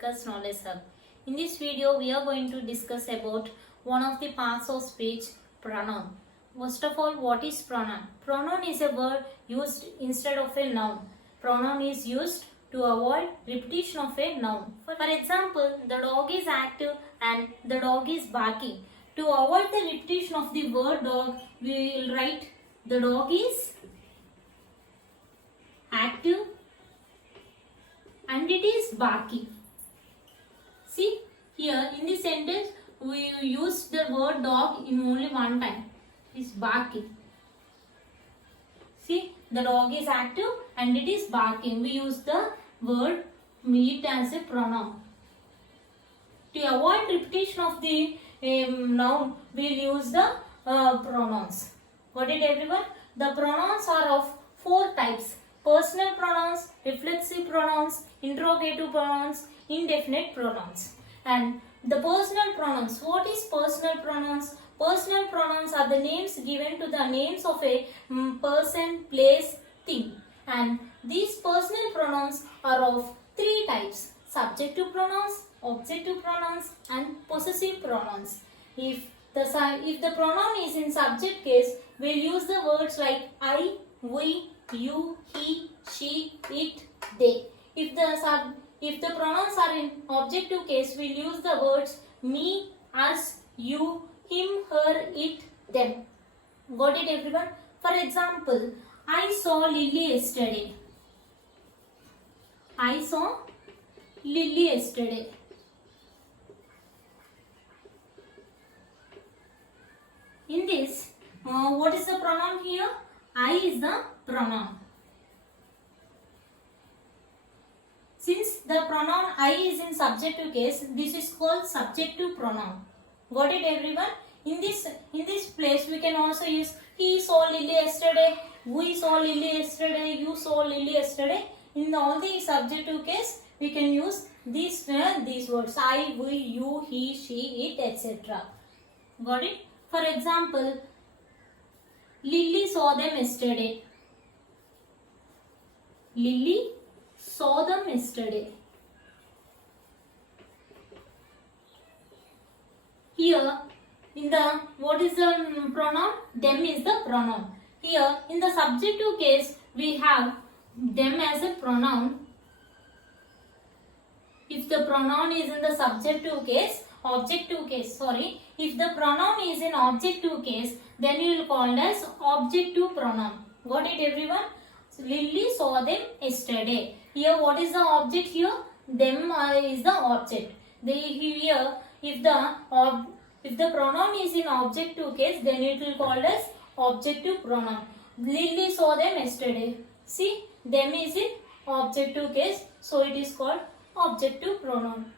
Sarkar's Knowledge Hub. In this video, we are going to discuss about one of the parts of speech, pronoun. First of all, what is pronoun? Pronoun is a word used instead of a noun. Pronoun is used to avoid repetition of a noun. For example, the dog is active and the dog is barking. To avoid the repetition of the word dog, we will write the dog is active and it is barking. See, here in this sentence, we use the word dog in only one time. It is barking. See, the dog is active and it is barking. We use the word it as a pronoun. To avoid repetition of the noun, we will use the pronouns. Got it, everyone? The pronouns are of 4 types: personal pronouns, reflexive pronouns, interrogative pronouns, indefinite pronouns. And the personal pronouns. What is personal pronouns? Personal pronouns are the names given to the names of a person, place, thing. And these personal pronouns are of 3 types: subjective pronouns, objective pronouns, and possessive pronouns. If the pronoun is in subject case, we'll use the words like I, we, you, he, she, it, they. If the pronouns are in objective case, we'll use the words me, us, you, him, her, it, them. Got it, everyone? For example, I saw Lily yesterday. I saw Lily yesterday. In this, what is the pronoun here? I is the pronoun. Since the pronoun I is in subjective case, this is called subjective pronoun. Got it, everyone? In this place, we can also use he saw Lily yesterday, we saw Lily yesterday, you saw Lily yesterday. In all the subjective case, we can use these words: I, we, you, he, she, it, etc. Got it? For example, Lily saw them yesterday. Lily saw them yesterday. Here, in the what is the pronoun? Them is the pronoun. Here, in the subjective case, we have them as a pronoun. If the pronoun is in the subjective case, if the pronoun is in objective case, then you will call it as objective pronoun. Got it, everyone? So, Lily saw them yesterday. Here, what is the object here? Them is the object. Here, if the pronoun is in objective case, then it will call as objective pronoun. Lily saw them yesterday. See, them is in objective case, so it is called objective pronoun.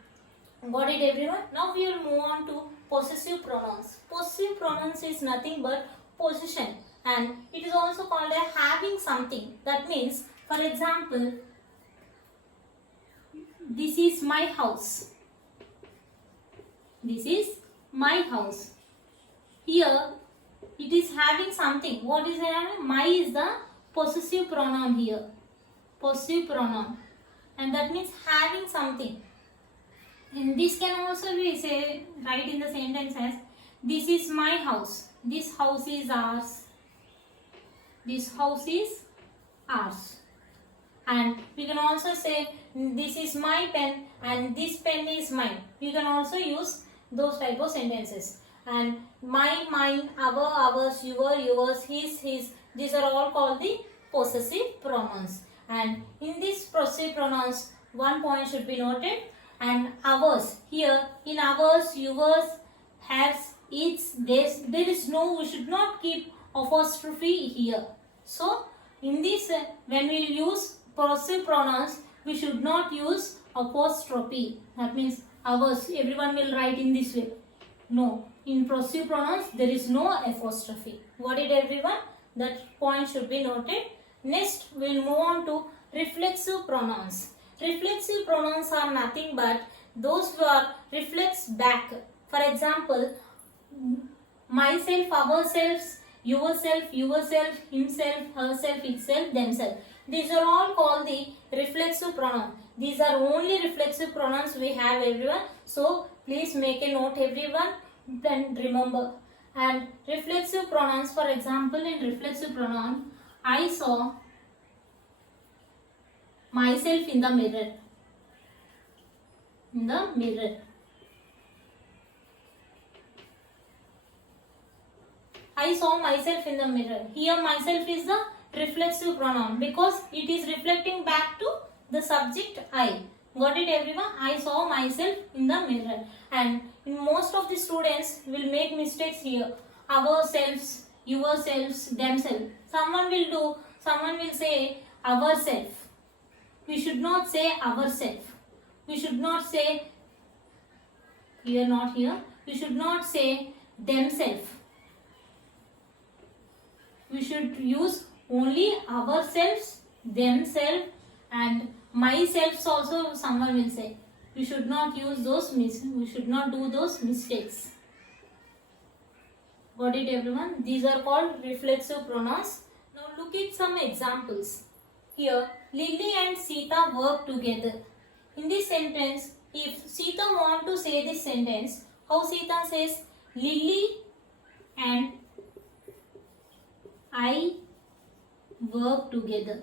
Got it, everyone? Now we will move on to possessive pronouns. Possessive pronouns is nothing but possession, and it is also called as having something. That means, for example, this is my house. This is my house. Here, it is having something. What is having? My is the possessive pronoun here. Possessive pronoun. And that means having something. And this can also be right in the sentence as this is my house. This house is ours. This house is ours. And we can also say this is my pen and this pen is mine. We can also use those type of sentences. And my, mine, our, ours, your, yours, his. These are all called the possessive pronouns. And in these possessive pronouns, one point should be noted. And ours, here in ours, yours, hers, its, this, there is no, we should not keep apostrophe here. So, in this, when we use possessive pronouns, we should not use apostrophe. That means ours, everyone will write in this way. No, in possessive pronouns, there is no apostrophe. Got it, everyone? That point should be noted. Next, we will move on to reflexive pronouns. Reflexive pronouns are nothing but those who are reflex back. For example, myself, ourselves, yourself, himself, herself, itself, themselves. These are all called the reflexive pronoun. These are only reflexive pronouns we have, everyone. So please make a note, everyone, and remember. And reflexive pronouns, for example, in reflexive pronoun, I saw myself in the mirror. In the mirror. I saw myself in the mirror. Here myself is the reflexive pronoun because it is reflecting back to the subject I. Got it, everyone? I saw myself in the mirror. And in most of the students will make mistakes here. Ourselves, yourselves, themselves. Someone will say ourself. We should not say ourself. We should not say here, not here. We should not say themselves. We should use only ourselves, themselves, and myself also someone will say. We should not use those we should not do those mistakes. Got it, everyone? These are called reflexive pronouns. Now look at some examples. Here, Lily and Sita work together. In this sentence, if Sita want to say this sentence, how Sita says? Lily and I work together.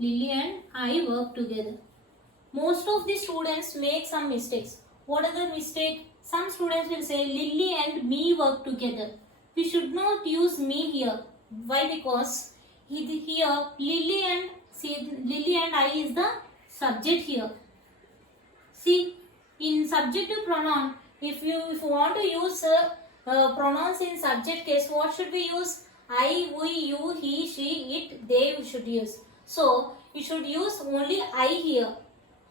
Lily and I work together. Most of the students make some mistakes. What are the mistakes? Some students will say Lily and me work together. We should not use me here. Why? Because here Lily and I is the subject here. See, in subjective pronoun, if you want to use pronouns in subject case, what should we use? I, we, you, he, she, it, they we should use. So, you should use only I here.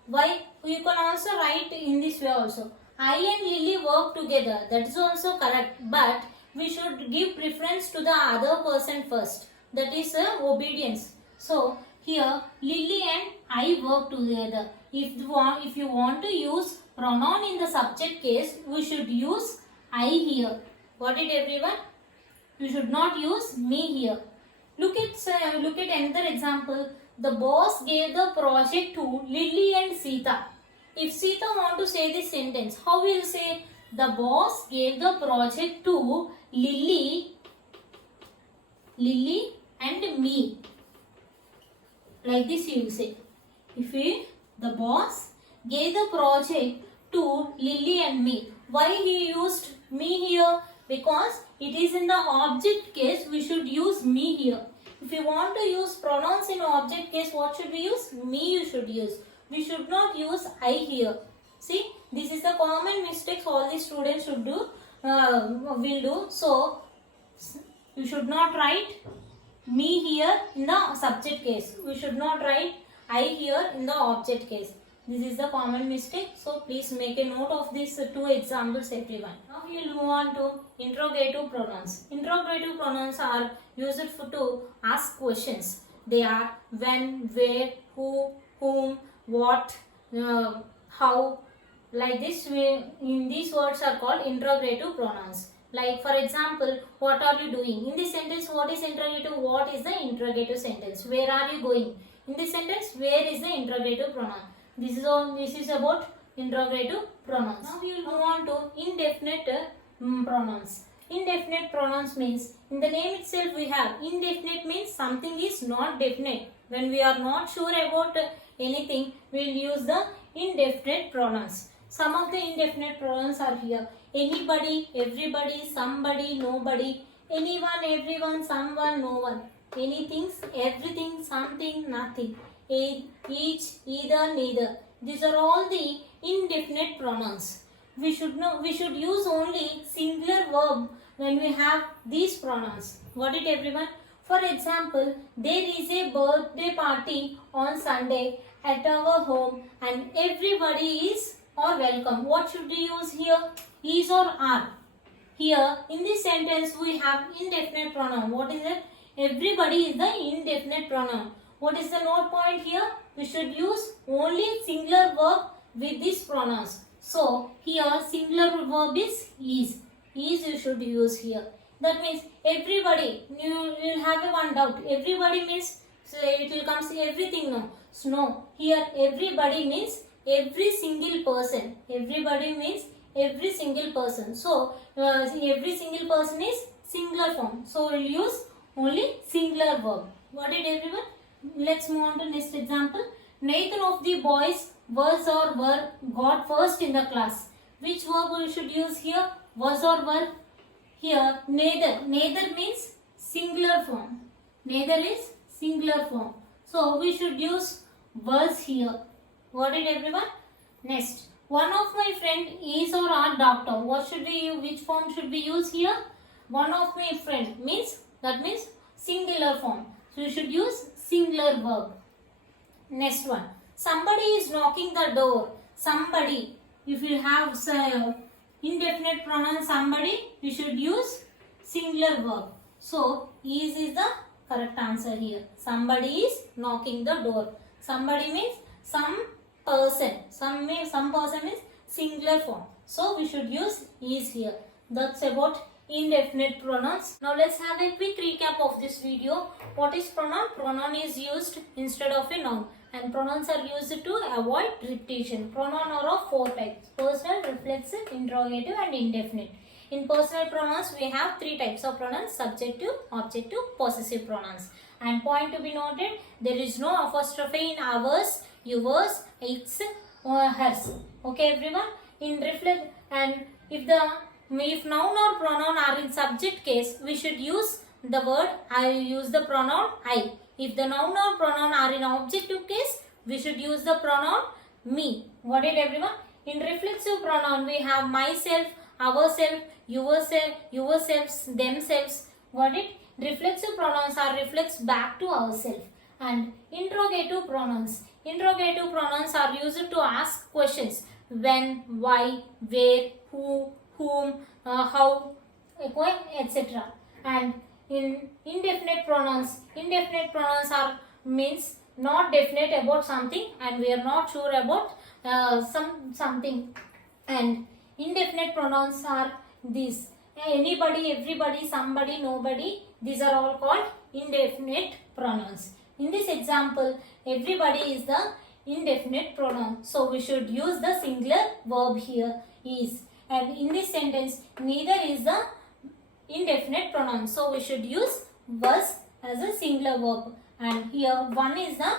Why? You can also write in this way also. I and Lily work together. That is also correct. But we should give preference to the other person first. That is obedience. So, here Lily and I work together. If you want to use pronoun in the subject case, we should use I here. Got it, everyone? You should not use me here. Look at another example. The boss gave the project to Lily and Sita. If Sita want to say this sentence, how will say? The boss gave the project to Lily and me. Like this you will say. The boss gave the project to Lily and me. Why he used me here? Because it is in the object case, we should use me here. If you want to use pronouns in object case, what should we use? Me you should use. We should not use I here. See, this is the common mistakes all the students should do, will do. So, you should not write me here in the subject case. We should not write I here in the object case. This is the common mistake. So, please make a note of these two examples, everyone. Now, we will move on to interrogative pronouns. Interrogative pronouns are used to ask questions. They are when, where, who, whom, what, how. Like this, in these words are called interrogative pronouns. Like for example, what are you doing? In this sentence, what is interrogative? What is the interrogative sentence? Where are you going? In this sentence, where is the interrogative pronoun? This is about interrogative pronouns. Now we will move on to indefinite pronouns. Indefinite pronouns means, in the name itself we have, indefinite means something is not definite. When we are not sure about anything, we will use the indefinite pronouns. Some of the indefinite pronouns are here. Anybody, everybody, somebody, nobody, anyone, everyone, someone, no one. Anything, everything, something, nothing. Each, either, neither. These are all the indefinite pronouns. We should use only singular verb when we have these pronouns. Got it, everyone? For example, there is a birthday party on Sunday at our home and everybody are welcome. What should we use here? Is or are. Here in this sentence we have indefinite pronoun. What is it? Everybody is the indefinite pronoun. What is the note point here? We should use only singular verb with these pronouns. So here singular verb is. Is you should use here. That means everybody. You will have one doubt. Everybody means So it will come everything no. Snow. Here everybody means every single person. Everybody means every single person. So every single person is singular form. So we'll use only singular verb. Got it everyone? Let's move on to next example. Neither of the boys was or were got first in the class. Which verb we should use here? Was or were? Here neither. Neither means singular form. Neither is singular form. So we should use was here. Got it everyone? Next. One of my friend is or are doctor. What should we use? Which form should we use here? One of my friend means, that means singular form. So we should use singular verb. Next one. Somebody is knocking the door. Somebody. If you have indefinite pronoun somebody, you should use singular verb. So is the correct answer here. Somebody is knocking the door. Somebody means some person. Some person means singular form. So we should use is here. That's about indefinite pronouns. Now let's have a quick recap of this video. What is pronoun? Pronoun is used instead of a noun, and pronouns are used to avoid repetition. Pronoun are of four types: personal, reflexive, interrogative and indefinite. In personal pronouns we have three types of pronouns: subjective, objective, possessive pronouns. And point to be noted, there is no apostrophe in ours, yours, its or hers. Okay everyone? In reflect, and if noun or pronoun are in subject case, we should use the word I, use the pronoun I. If the noun or pronoun are in objective case, we should use the pronoun me. Got it everyone? In reflexive pronoun we have myself, ourself, yourselves, themselves. Got it? Reflexive pronouns are reflects back to ourselves. And interrogative pronouns. Interrogative pronouns are used to ask questions: when, why, where, who, whom, how, etc. And in indefinite pronouns are means not definite about something and we are not sure about something. And indefinite pronouns are these: anybody, everybody, somebody, nobody. These are all called indefinite pronouns. In this example, everybody is the indefinite pronoun. So we should use the singular verb here, is. And in this sentence, neither is the indefinite pronoun. So we should use was as a singular verb. And here one is the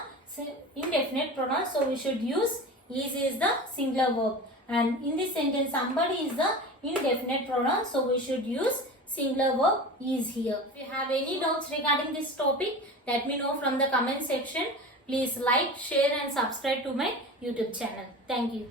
indefinite pronoun. So we should use is the singular verb. And in this sentence, somebody is the indefinite pronoun. So we should use singular verb is here. If you have any doubts regarding this topic, let me know from the comment section. Please like, share and subscribe to my YouTube channel. Thank you.